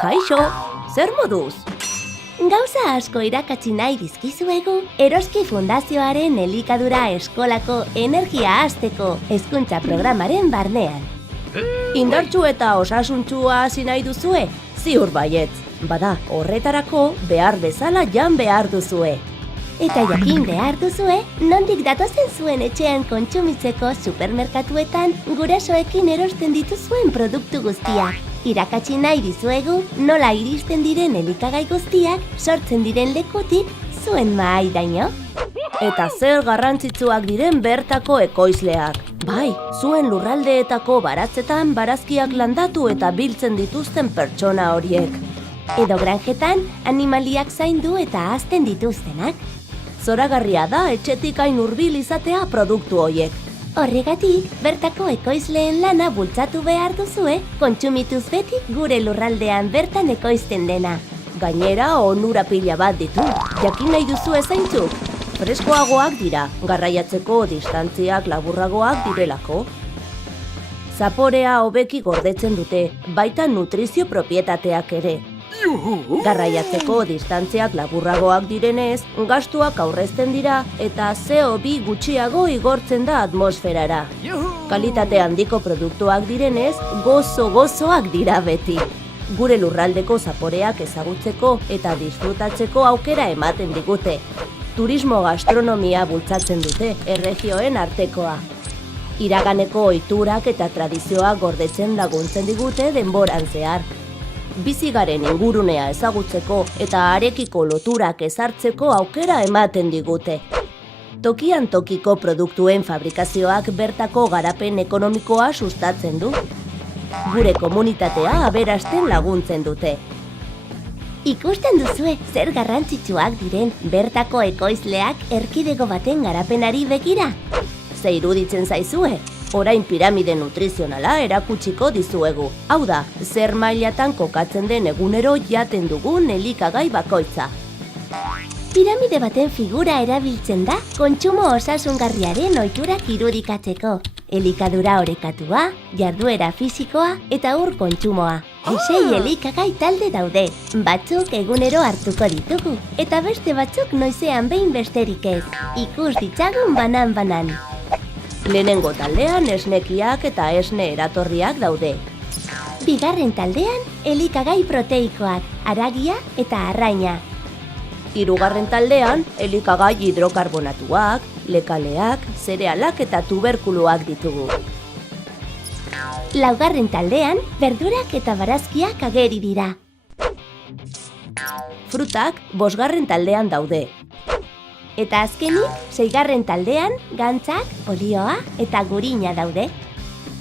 Kaixo, zer moduz? Gauza asko irakatsi nahi dizkizuegu, Eroski Fundazioaren Elikadura Eskolako Energia Hasteko hezkuntza programaren barnean. Indartsu eta osasuntsua hasi nahi duzue? Ziur baietz. Bada, horretarako behar bezala jan behar duzue. Eta jakin behar duzue, nondik datozen zuen etxean kontsumitzeko supermerkatuetan gurasoekin erosten dituzuen produktu guztiak. Irakatsi nahi dizuegu nola iristen diren elikagai guztiak sortzen diren lekutik zuen mahaidaino. Eta zer garrantzitsuak diren bertako ekoizleak. Bai, zuen lurraldeetako baratzetan barazkiak landatu eta biltzen dituzten pertsona horiek. Edo granjetan animaliak zaindu eta hazten dituztenak. Zoragarria da etxetik hain hurbil izatea produktu horiek. Horregatik, bertako ekoizleen lana bultzatu behar duzue, kontsumituz beti gure lurraldean bertan ekoizten dena. Gainera, onura pila bat ditu. Jakin nahi duzue zeintzuk? Freskoagoak dira, garraiatzeko distantziak laburragoak direlako. Zaporea hobeki gordetzen dute, baita nutrizio propietateak ere. Garraiatzeko distantziak laburragoak direnez, gastuak aurrezten dira eta CO2 gutxiago igortzen da atmosferara. Kalitate handiko produktuak direnez, gozoak dira beti. Gure lurraldeko zaporeak ezagutzeko eta disfrutatzeko aukera ematen digute. Turismo gastronomia bultzatzen dute, erregioen artekoa. Iraganeko ohiturak eta tradizioak gordetzen laguntzen digute denboran zehar. Bizi garen ingurunea ezagutzeko eta harekiko loturak ezartzeko aukera ematen digute. Tokian tokiko produktuen fabrikazioak bertako garapen ekonomikoa sustatzen du. Gure komunitatea aberasten laguntzen dute. Ikusten duzue zer garrantzitsuak diren bertako ekoizleak erkidego baten garapenari begira? Ze iruditzen zaizue? Orain piramide nutrizionala erakutsiko dizuegu. Hau da, zer mailatan kokatzen den egunero jaten dugun elikagai bakoitza. Piramide baten figura erabiltzen da kontsumo osasungarriaren ohiturak irudikatzeko. Elikadura orekatua, jarduera fisikoa eta ur kontsumoa. 6 elikagai talde daude. Batzuk egunero hartuko ditugu eta beste batzuk noizean behin besterik ez. Ikus ditzagun banan-banan. Lehenengo taldean esnekiak eta esne eratorriak daude. Bigarren taldean elikagai proteikoak, haragia eta arraina. Hirugarren taldean elikagai hidrokarbonatuak, lekaleak, zerealak eta tuberkuluak ditugu. Laugarren taldean berdurak eta barazkiak ageri dira. Frutak 5. taldean daude. Eta azkenik, 6. taldean, gantzak, olioa eta gurina daude.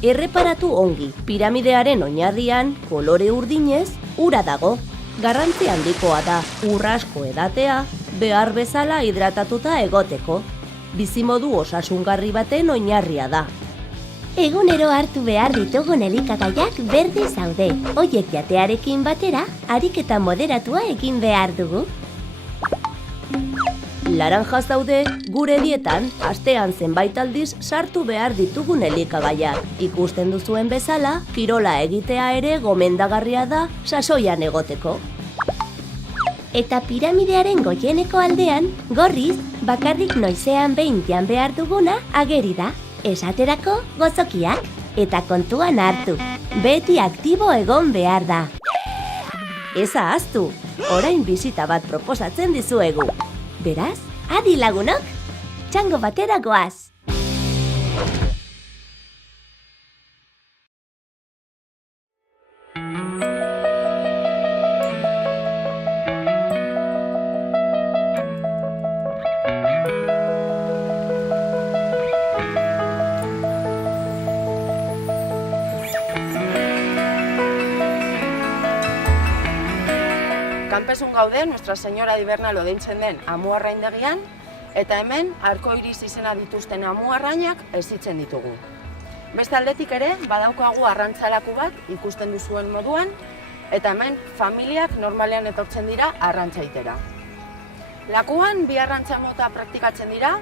Erreparatu ongi, piramidearen oinarrian, kolore urdinez, ura dago. Garrantzi handikoa da, ur asko edatea, behar bezala hidratatuta egoteko. Bizimodu osasungarri baten oinarria da. Egunero hartu behar ditugun elikagaiak berde zaude. Hoiek jatearekin batera, ariketa moderatua egin behar dugu. Laranjaz daude, gure dietan, astean zenbait aldiz sartu behar ditugun elikagaiak. Ikusten duzuen bezala, kirola egitea ere gomendagarria da sasoian egoteko. Eta piramidearen goieneko aldean, gorriz, bakarrik noizean behin jan behar duguna ageri da. Esaterako gozokiak eta kontuan hartu. Beti aktibo egon behar da. Ez ahaztu, orain bisita bat proposatzen dizuegu. Beraz, adi lagunok, txango batera goaz! Kanpesun gaude Nuestra Señora de Bernalo deitzen den amuarraindegian, eta hemen arkoiris izena dituzten amuarrainak hezitzen ditugu. Beste aldetik ere, badaukagu arrantzalaku bat ikusten duzuen moduan, eta hemen familiak normalean etortzen dira arrantza egitera. Lakuan bi arrantza mota praktikatzen dira,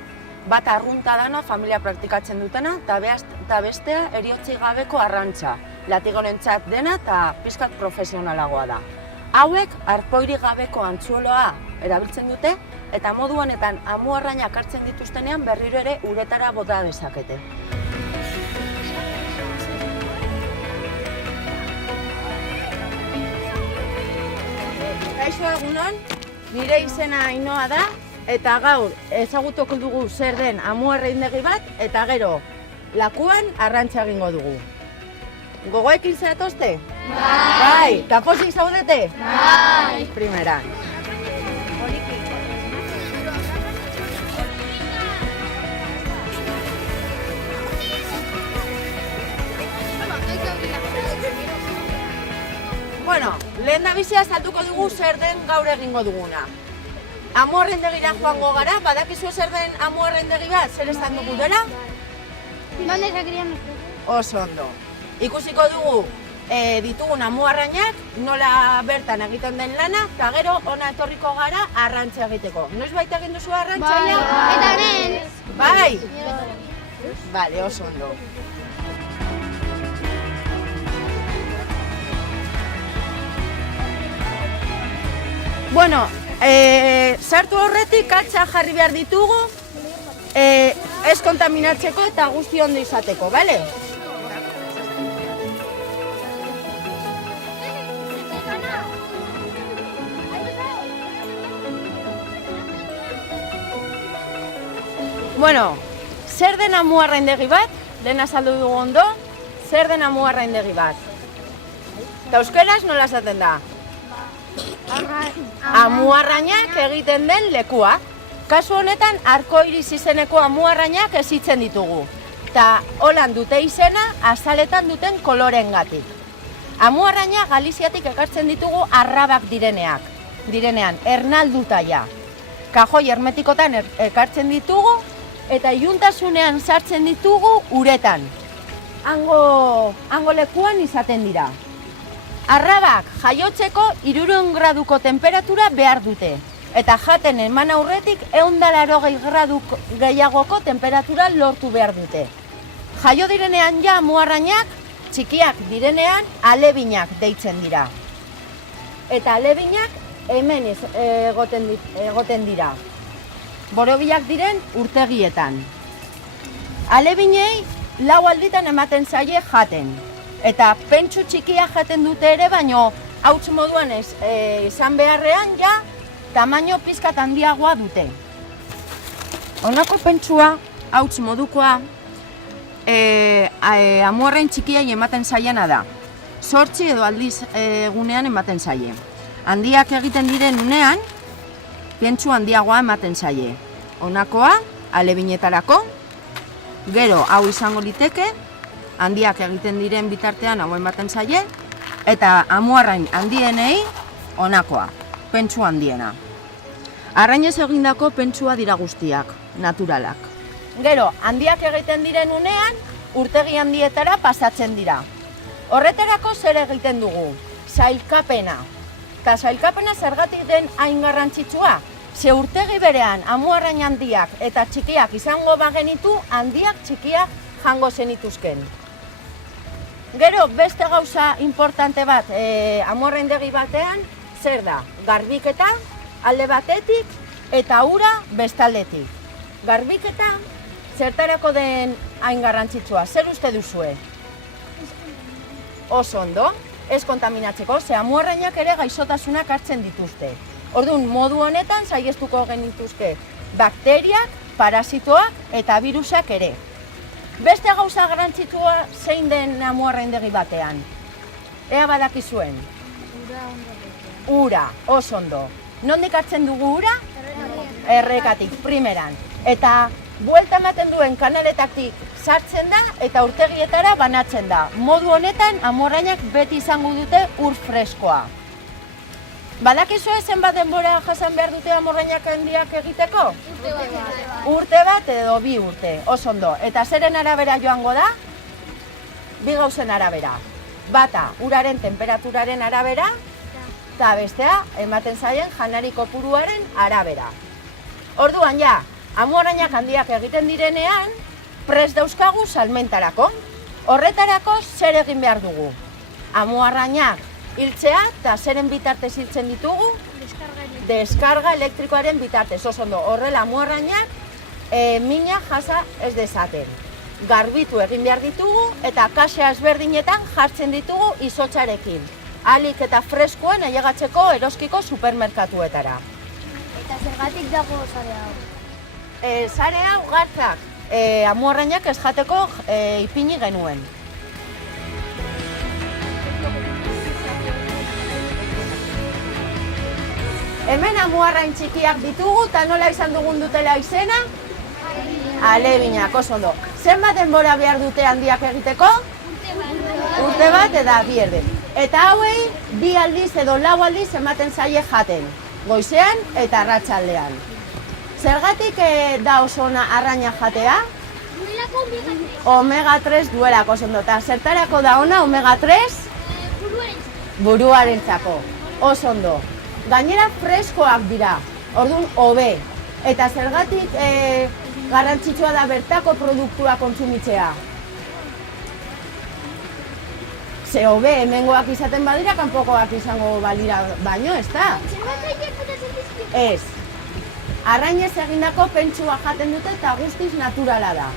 bat arrunta dana familia praktikatzen dutena, eta bestea eriotzik gabeko arrantza, latigorentzat dena eta pizkat profesionalagoa da. Hauek arpoirik gabeko antzuoloa erabiltzen dute, eta modu honetan amuarrainak hartzen dituztenean berriro ere uretara bota dezakete. Kaixo egunon, nire izena Ainoa da, eta gaur ezagutuko dugu zer den amuarraindegi bat, eta gero lakuan arrantza egingo dugu. Gogoekin zatozte? Bai! Eta pozik zaudete? Bai! Primeran. Bueno, lehen da bizia azalduko dugu zer den gaur egingo duguna. Amuarraindegira joango gara, badakizu zer den amuarraindegi bat, zer esan dugu dela? ¿Dónde se crían nuestros? Oso ondo. Ikusiko dugu ditugun amuarrainak, nola bertan egiten den lana, eta gero ona etorriko gara arrantza egiteko. Noiz baita egin duzu arrantzaia? Eta hemen. Bai! Bale, oso ondo. Bueno, sartu horretik katxa jarri behar ditugu, ez kontaminatzeko eta guzti ondo izateko, bale? Bueno, zer den amuarraindegi bat? Lehen azaldu dugu ondo, zer den amuarraindegi bat? Eta euskeraz nola esaten da? Amuarrainak egiten den lekua. Kasu honetan, arkoiris izeneko amuarrainak ezitzen ditugu. Eta holan dute izena, azaletan duten kolorengatik. Amuarrainak Galiziatik ekartzen ditugu arrabak direnean, ernaldutaia. Kajoi hermetikotan ekartzen ditugu, eta iluntasunean sartzen ditugu uretan. Hango lekuan izaten dira. Arrabak jaiotzeko 300 graduko temperatura behar dute. Eta jaten eman aurretik 180 gradu gehiagoko temperatura lortu behar dute. Jaio direnean ja amuarrainak, txikiak direnean alebinak deitzen dira. Eta alebinak hemen egoten dira. Borobilak diren urtegietan. Alebinei 4 alditan ematen zaie jaten. Eta pentsu txikia jaten dute ere, baino hauts moduan izan beharrean ja tamaino pizkat handiagoa dute. Honako pentsua, hauts modukoa, amuarrain txikiai ematen zaiena da. 8 edo aldiz egunean ematen zaie. Handiak egiten diren unean, pentsu handiagoa ematen zaie. Honakoa, alebinetarako, gero hau izango liteke, handiak egiten diren bitartean hau ematen zaie, eta amuarrain handienei honakoa, pentsu handiena. Arrainez egindako pentsua dira guztiak, naturalak. Gero, handiak egiten diren unean, urtegi handietara pasatzen dira. Horretarako zer egiten dugu? Sailkapena. Eta sailkapena zergatik den hain garrantzitsua? Ze urtegi berean amuarrain handiak eta txikiak izango bagenitu, handiak txikiak jango zenituzken. Gero, beste gauza importante bat amuarraindegi batean, zer da? Garbiketa alde batetik eta ura bestaldetik. Garbiketa zertarako den hain garrantzitsua, zer uste duzue? Oso ondo, ez kontaminatzeko, ze amuarrainak ere gaixotasunak hartzen dituzte. Orduan, modu honetan saihestuko genituzke bakteriak, parasitoak eta virusak ere. Beste gauza garrantzitsua zein den amuarraindegi batean. Ea badakizuen? Ura, oso ondo. Nondik hartzen dugu ura? Errekatik, primeran. Eta buelta ematen duen kanaletatik sartzen da eta urtegietara banatzen da. Modu honetan amuarrainak beti izango dute ur freskoa. Badakizue zenbat denbora jasan behar dute amuarrainak handiak egiteko? Urte bat edo 2 urte, oso ondo. Eta zeren arabera joango da? 2 gauzen arabera. Bata, uraren temperaturaren arabera, eta bestea, ematen zaien janari kopuruaren arabera. Orduan ja, amuarrainak handiak egiten direnean, prest dauzkagu salmentarako. Horretarako zer egin behar dugu? Amuarrainak hiltzea, eta zeren bitartez hiltzen ditugu? Deskarga elektrikoaren bitartez, oso ondo, horrela amuarrainak mina jasa ez dezaten. Garbitu egin behar ditugu eta kaxa ezberdinetan jartzen ditugu izotxarekin. Ahalik eta freskoen ailegatzeko eroskiko supermerkatuetara. Eta zergatik dago sare hau? Sare hau gartzak amuarrainak ez jateko ipini genuen. Hemen amuarrain txikiak ditugu, eta nola izan dugun dutela izena? Alebinak, oso ondo. Zenbat denbora behar dute handiak egiteko? Urte bat eta 2 erde. Eta hauei 2 aldiz edo 4 aldiz ematen zaie jaten. Goizean eta arratsaldean. Zergatik da oso ona arraina jatea? Omega 3 duelako oso ondo. Eta zertarako da ona omega 3? Buruarentzako. Oso ondo. Gainera freskoak dira, orduan hobe. Eta zergatik garrantzitsua da bertako produktua kontsumitzea. Ze hobe hemengoak izaten badira, kanpokoak izango balira baino, ez da? Ez. Arrainez egindako pentsua jaten dute eta guztiz naturala da.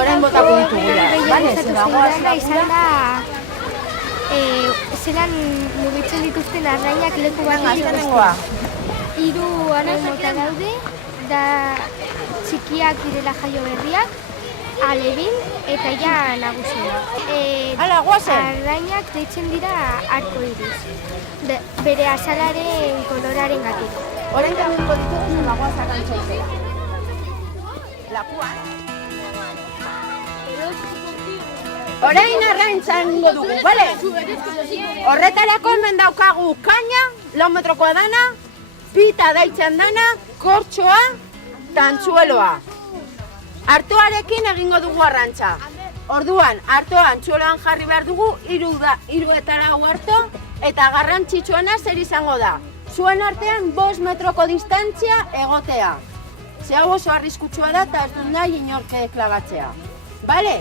Orain botako ditugula. Bale, zeragoa izan da zelan mugitzen dituzten arrainak leku bat Azkenengoa. 3 arrain mota daude, da txikiak direla jaio berriak, alebin eta ja nagusia. Hala, guazen! Arrainak deitzen dira arkoiris, bere azalaren koloraren gatik. Orain kamenko ditugu zeragoa zakantzoitzea. Lakuan. Orain arraintzan dugu, bale? Horretarako hemen daukagu kaina, lau metrokoa dana, pita daitzen dana, kortxoa, tantzueloa. Artoarekin egingo dugu arrantza. Orduan, artoa antzueloan jarri behar dugu, 3 eta 4 arto, eta garrantzitsuena zer izango da. Zuen artean 5 metroko distantzia egotea. Ze hau oso arriskutsua da eta ez dut nahi inorke klagatzea. Bale?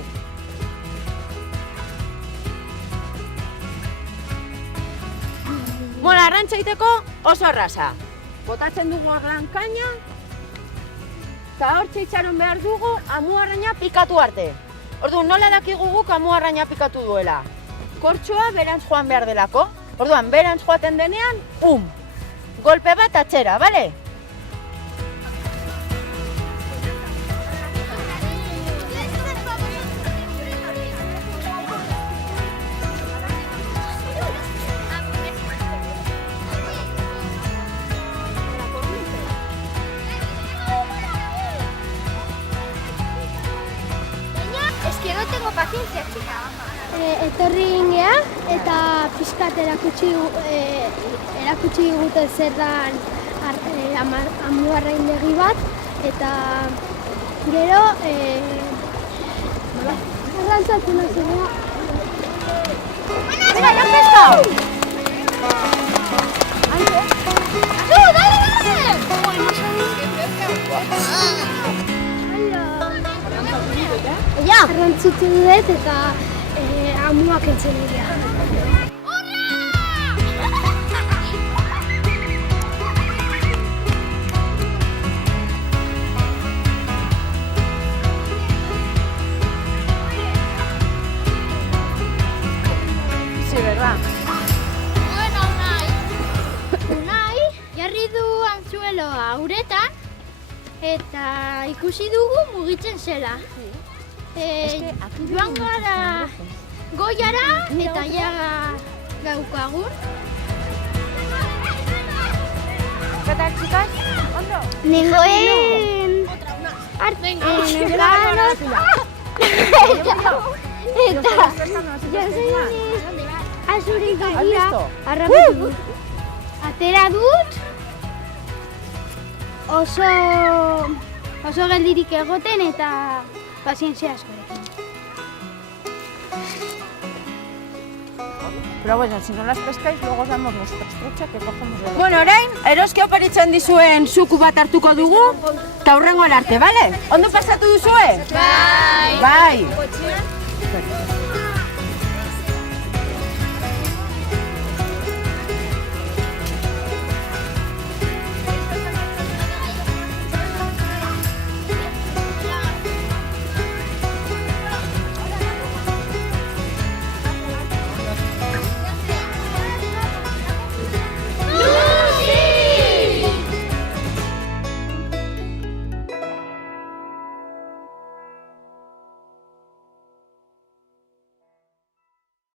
Bueno, arrantza egiteko oso erraza. Botatzen dugu arran kaina, eta hortxe itxaron behar dugu amuarraina pikatu arte. Orduan, nola dakigu guk amuarraina pikatu duela? Kortxoa berantz joan behar delako. Orduan, berantz joaten denean, golpe bat atzera, bale? No tengo paciencia, chica. Etorri ginea eta pixkat erakutsi digute zer da amuarraindegi bat eta gero arrantzatzen hasi gara. Mira, ya has pescado. ¡Dale! Ja! Arrantzitu dut eta amuak entzen dira. Sí, ¿verdad? Bueno, Unai jarri du antzueloa uretan eta ikusi dugu mugitzen zela. Joan gara goiara eta ja gaukagun. ¿Qué tal, chicas? ¿Ondo? Nengoen eta jasean azurik gaira harrapitu dut. Atera dut oso geldirik egoten eta pazientzia askorekin. Pero bueno, si no las pescáis, luego os damos nuestras truchas que cogemos de los... Bueno, orain, eroski oparitzen dizuen suku bat hartuko dugu, eta hurrengoan arte, bale? Ondo pasatu duzue? Bai! Bai!